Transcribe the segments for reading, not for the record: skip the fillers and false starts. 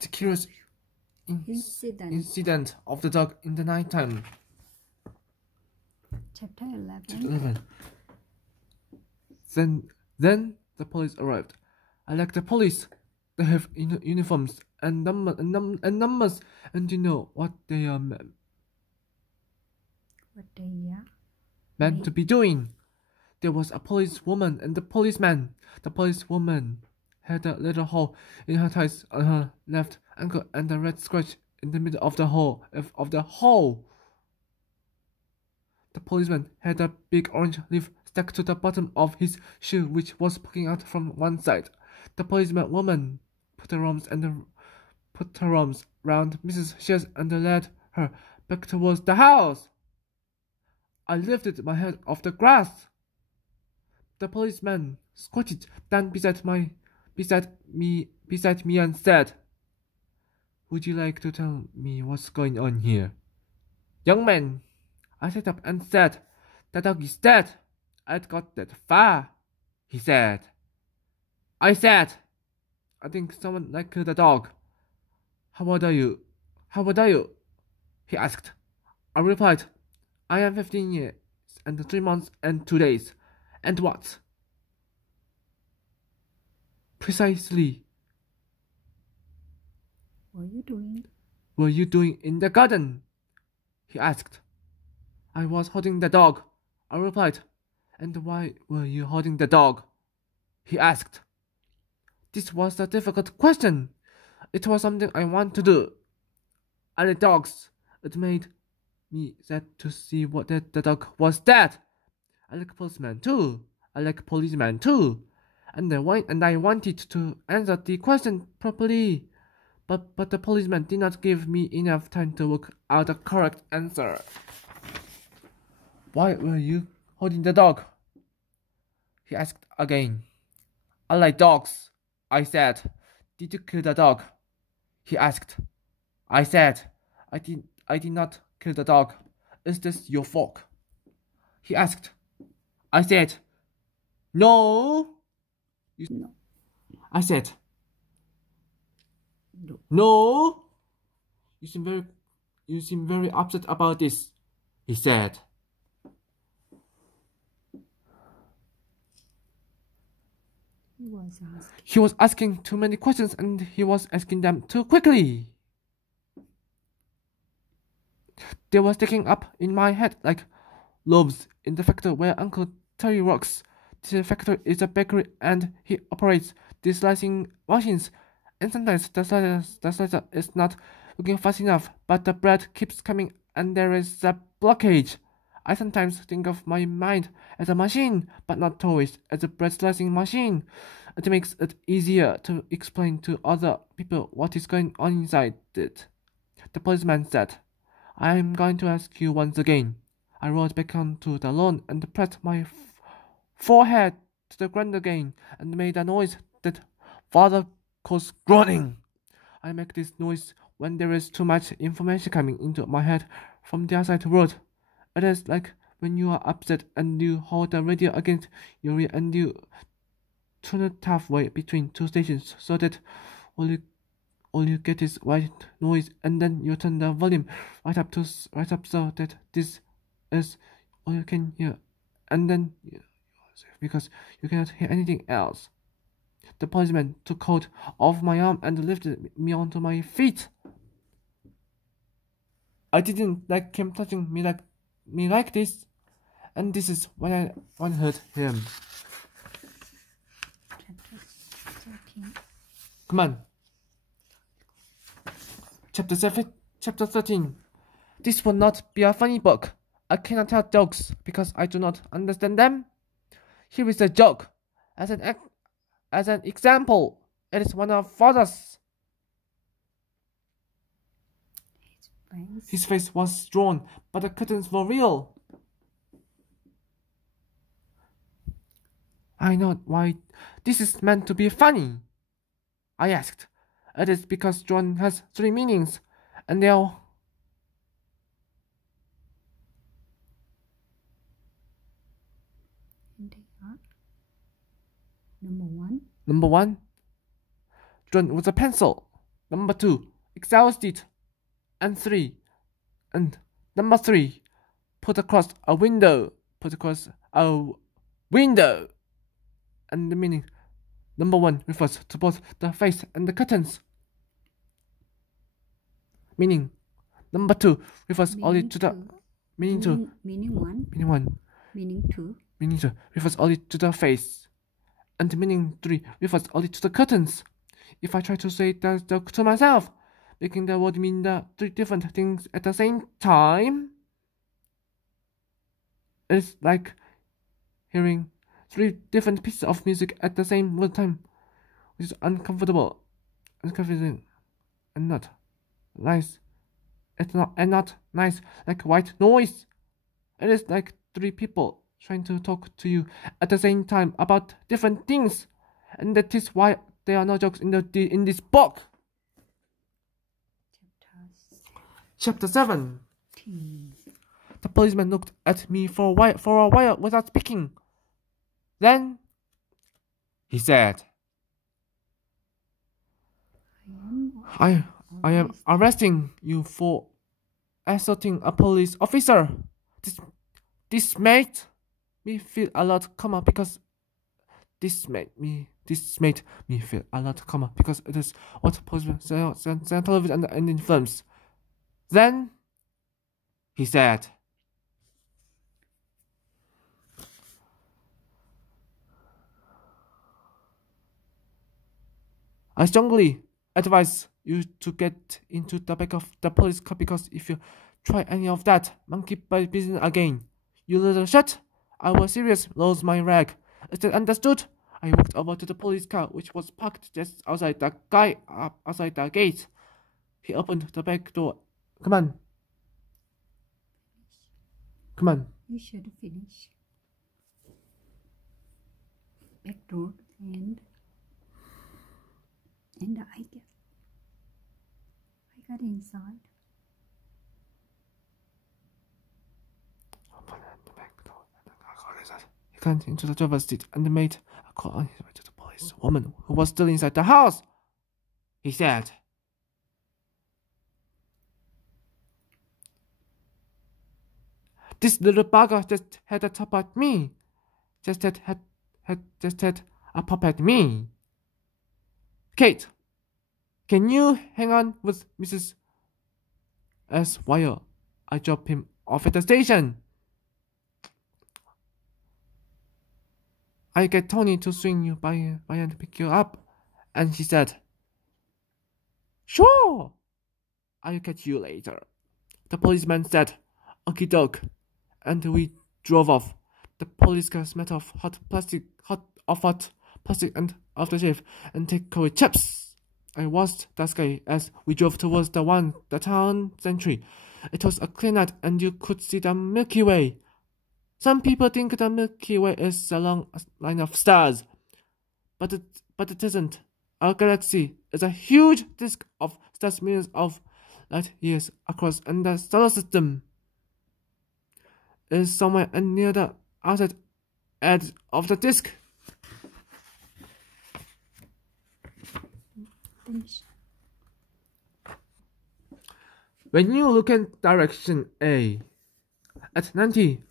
The curious incident of the dog in the nighttime. Chapter 11. Chapter 11. Then the police arrived. I like the police. They have uniforms and numbers, and you know what they are meant to be doing. There was a policewoman and the policeman. The policewoman had a little hole in her thighs on her left ankle and a red scratch in the middle of the hole. The policeman had a big orange leaf stuck to the bottom of his shoe, which was poking out from one side. The policeman woman put her arms round Mrs. Shears and led her back towards the house. I lifted my head off the grass. The policeman squatted down beside me and said, "Would you like to tell me what's going on here?" "Young man," I sat up and said, "the dog is dead. I'd got that far," he said. I said, "I think someone killed the dog." How old are you?" he asked. I replied, "I am 15 years and 3 months and 2 days. And what?" "Precisely. Were you doing in the garden?" he asked. "I was holding the dog," I replied. "And why were you holding the dog?" he asked. This was a difficult question. It was something I wanted to do. I like dogs. It made me sad to see that the dog was dead. I like policemen too. And I wanted to answer the question properly. But the policeman did not give me enough time to work out the correct answer. "Why were you holding the dog?" he asked again. "I like dogs," I said. "Did you kill the dog?" he asked. I said, I did not kill the dog. Is this your fault?" he asked. I said, "No." No. I said, "No. You seem very upset about this," he said. He was asking too many questions and he was asking them too quickly. They were sticking up in my head like loaves in the factory where Uncle Terry works. This factory is a bakery and he operates the slicing machines. And sometimes the slicer is not working fast enough, but the bread keeps coming and there is a blockage. I sometimes think of my mind as a machine, but not always as a bread slicing machine. It makes it easier to explain to other people what is going on inside it. The policeman said, "I am going to ask you once again." I rolled back onto the lawn and pressed my forehead to the ground again and made a noise that Father calls groaning. I make this noise when there is too much information coming into my head from the outside world. It is like when you are upset and you hold the radio against your ear and you turn it halfway between two stations so that all you get is white noise, and then you turn the volume right up so that this is all you can hear, and then because you cannot hear anything else. The policeman took hold of my arm and lifted me onto my feet. I didn't like him touching me like this, and this is when I heard him. Come on. Chapter 13. This will not be a funny book. I cannot tell jokes because I do not understand them. Here is a joke. As an example, it is one of Father's. His face was drawn, but the curtains were real. I know why this is meant to be funny, I asked. It is because drawn has 3 meanings, and they are Number one, drawn with a pencil. Number 2, exhausted. And 3, and number 3, put across a window. Put across a window. And the meaning. Number 1 refers to both the face and the curtains. Meaning. Number 2 refers only to the meaning 2. Meaning 1. Meaning 1. Meaning 2. Meaning 2 refers only to the face. And meaning 3 refers only to the curtains. If I try to say that to myself, making the word mean the 3 different things at the same time, it's like hearing 3 different pieces of music at the same time, which is uncomfortable, confusing, and not nice. It's not nice, like white noise. It is like 3 people trying to talk to you at the same time about different things, and that is why there are no jokes in this book. Chapter 7. The policeman looked at me for a while without speaking. Then he said, I am arresting you for assaulting a police officer. This made me feel a lot calmer because this made me feel a lot calmer because it is what policemen say on television and in films. Then he said, I strongly advise you to get into the back of the police car because if you try any of that monkey business again, you little shut, I will seriously lose my rag. Is that understood? I walked over to the police car, which was parked just outside outside the gate. He opened the back door. Come on. You should finish. Back door and I got inside. He climbed into the driver's seat and made a call on his way to the police woman who was still inside the house. He said, this little bugger just had a top at me. Just had a pop at me. Kate, can you hang on with Mrs. S while I drop him off at the station? I get Tony to swing you by and pick you up. And she said, sure, I'll catch you later. The policeman said, okie doke, and we drove off. The police car smelled of hot plastic and aftershave and takeaway chips. I watched the sky as we drove towards the town century. It was a clear night and you could see the Milky Way. Some people think the Milky Way is a long line of stars, but it isn't. Our galaxy is a huge disk of stars millions of light years across, and the solar system is somewhere near the outside edge of the disk. When you look in direction A at 90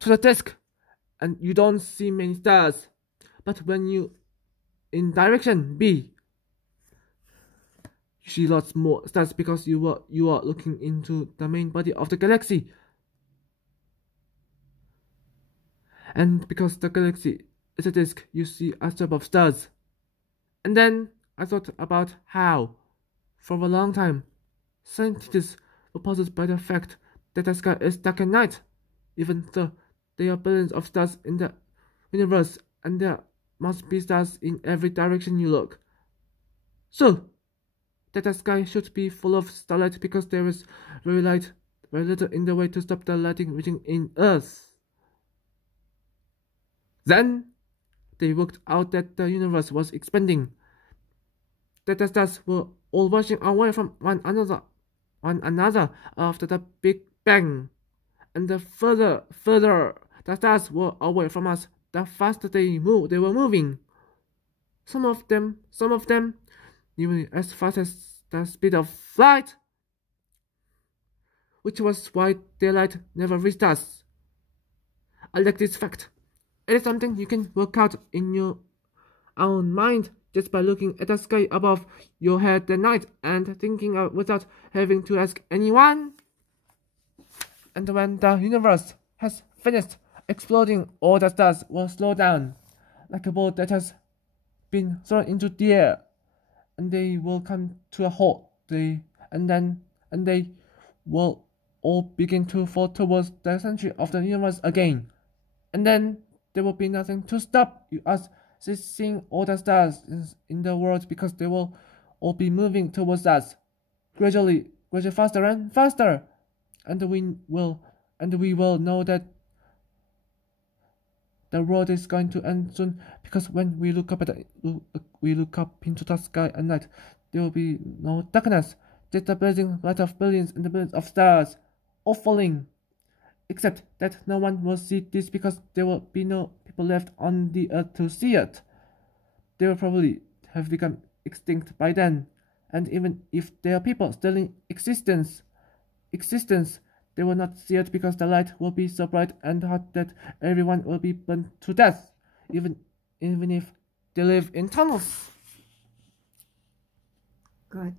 to the disk, and you don't see many stars, but when you in direction B, you see lots more stars because you are looking into the main body of the galaxy. And because the galaxy is a disk, you see a strip of stars. And then I thought about how, for a long time, scientists were puzzled by the fact that the sky is dark at night, even though there are billions of stars in the universe, and there must be stars in every direction you look. So, that the sky should be full of starlight because there is very little in the way to stop the lighting reaching in Earth. Then, they worked out that the universe was expanding, that the stars were all rushing away from one another after the Big Bang, and the further the stars were away from us, the faster they were moving. Some of them nearly as fast as the speed of light, which was why daylight never reached us. I like this fact. It is something you can work out in your own mind just by looking at the sky above your head at night and thinking out without having to ask anyone. And when the universe has finished exploding, all the stars will slow down, like a ball that has been thrown into the air, and they will come to a halt. They will all begin to fall towards the center of the universe again, and then there will be nothing to stop us seeing all the stars in the world because they will all be moving towards us, gradually faster and faster, and we will know that the world is going to end soon because when we look up into the sky at night, there will be no darkness, just the blazing light of billions and billions of stars, all falling. Except that no one will see this because there will be no people left on the earth to see it. They will probably have become extinct by then, and even if there are people still in existence, they will not see it because the light will be so bright and hot that everyone will be burned to death, even if they live in tunnels. Good.